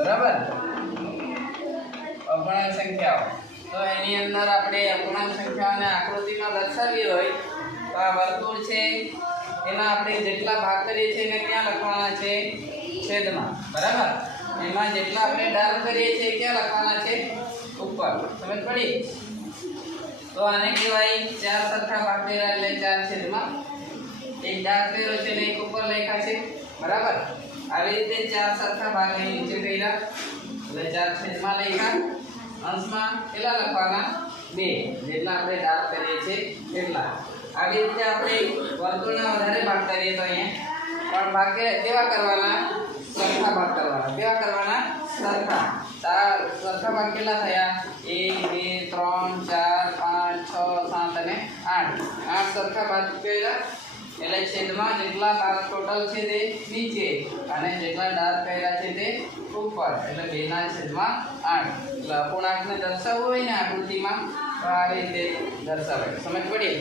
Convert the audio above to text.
બરાબર અપૂર્ણાંક સંખ્યાઓ તો એની અંદર આપણે અપૂર્ણાંક સંખ્યાઓને આકૃતિમાં દર્શાવી હોય તો આ વર્તુળ છે એમાં આપણે જેટલા ભાગ કરીએ છીએ એને ક્યાં લખવાના છે છેદમાં બરાબર એમાં જેટલા આપણે ડાર્ક કરીએ છીએ ક્યાં લખવાના છે ઉપર સમજ પડી તો આને કહેવાય ચાર સરખા ભાગ કર્યા એટલે ચાર છેદમાં એક ડાર્ક કર્યો છે ને એક ઉપર લખ્યા છે બરાબર આવી રીતે ચાર સરખા ભાગ અહીં નીચે કર્યા એટલે ચાર છેદમાં લખ્યા અંશમાં કેટલા લખવાના 2 જેટલા આપણે ડાર્ક કરીએ છીએ એટલા આવી રીતે આપણે વર્તુળના વધારે ભાગ કરીએ તો અહીંયા પણ ભાગ કેવા કરવાના સરખા ભાગ કરવાના કેવા કરવાના સરખા સરખા ભાગ કેટલા થયા 1 2 3 4 5 6 7 અને 8 સરખા ભાગ કર્યા એટલે છેદમાં જેટલા ભાગ ટોટલ છે તે નીચે અને જેટલા ડાર્ક કર્યા છે તે ઉપર એટલે 2 ના છેદમાં 8 એટલે અપૂર્ણાંકને દર્શાવવું હોય ને આકૃતિમાં તો આવી રીતે દર્શાવાય સમજ પડી।